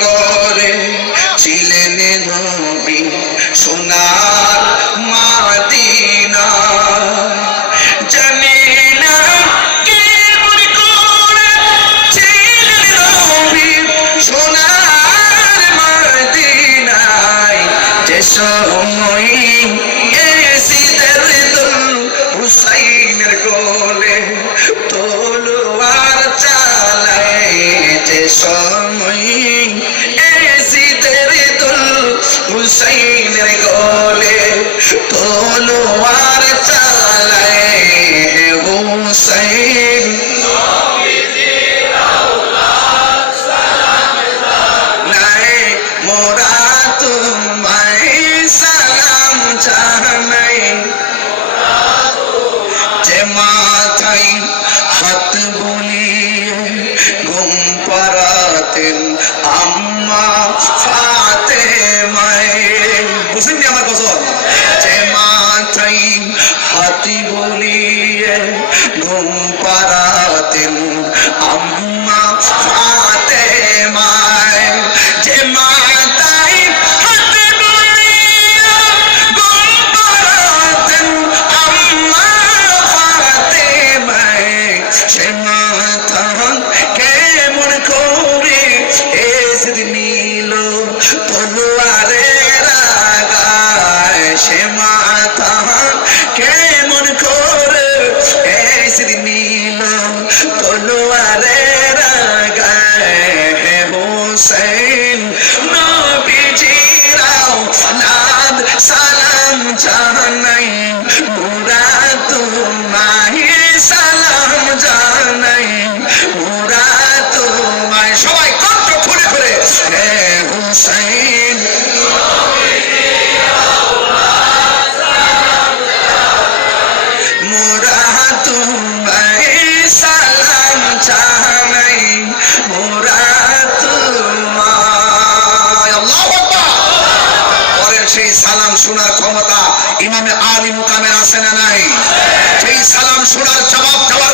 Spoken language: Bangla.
করে, ছিলেন নবী সোনার মাদিনা। জানি না কেমন করে, ছিলেন নবী সোনার মাদিনায়। যে সময় হুসাইনের গলে তলোয়ার হাত বুলিয়ে ঘুম পাড়াতেন আম্মা। হোসেন নবীজির আওলাদ সালাম জানাই। মুরা তোমায় সালাম জানাই। মুরা তোমায় সবাই কণ্ঠ খুলে খুলে হে হোসেন মুরা তোমায় শোনার ক্ষমতা ইমামে আলী মুকামের আসে না নাই? সেই সালাম শোনার জবাব দেওয়া